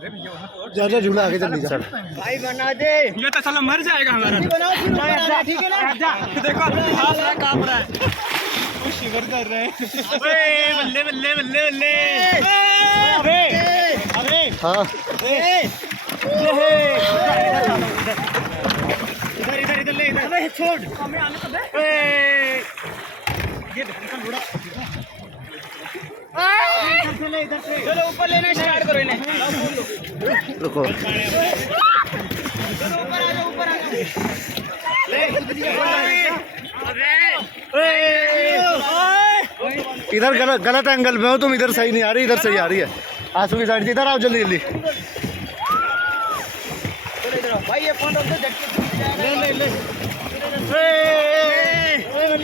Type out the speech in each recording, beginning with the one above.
ज्यादा झूला आगे जल्दी चल भाई बना दे। ये तो साला मर जाएगा हमारा। ठीक है ना? देखो हाथ में कांप रहा है, वो शिवर कर रहे हैं। बल्ले बल्ले बल्ले बल्ले। अबे अबे हाँ इधर इधर इधर ले इधर। अबे छोड़ हमें आने तो दे। ये देखो घोड़ा। इधर से चलो ऊपर लेना स्टार्ट करो इन्हें। रुको चलो ऊपर आ जाओ ऊपर आ जाओ। ले इधर गलत एंगल में हो तुम, इधर सही नहीं आ रही, इधर सही आ रही है। आंसू की साइड से इधर आओ जल्दी जल्दी। भाई ये फोन रख दो, झटके छूट जाएगा। ले ले ले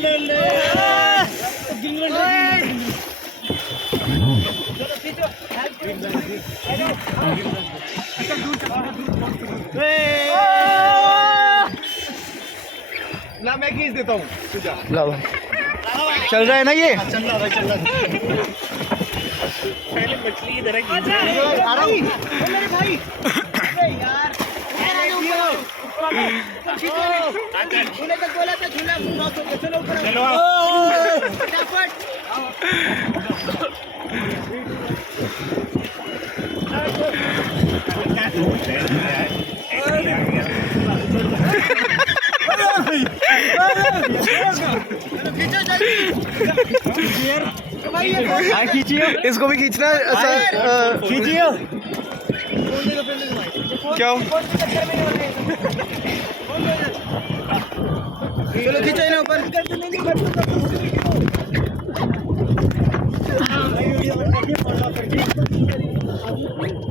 ले ले ना मैं खींच देता हूँ। लाओ चल रहा है ना ये। चल रहा भाई चल रहा। पहले मछली इधर है। आ रहा हूँ मेरे भाई यार झूले तक बोला था, झूला लॉस हो गया। चलो ऊपर चलो फटाफट। खींचिए, इसको भी खींचना है। खींचिए। क्या चलो खींचो इन्हें ऊपर।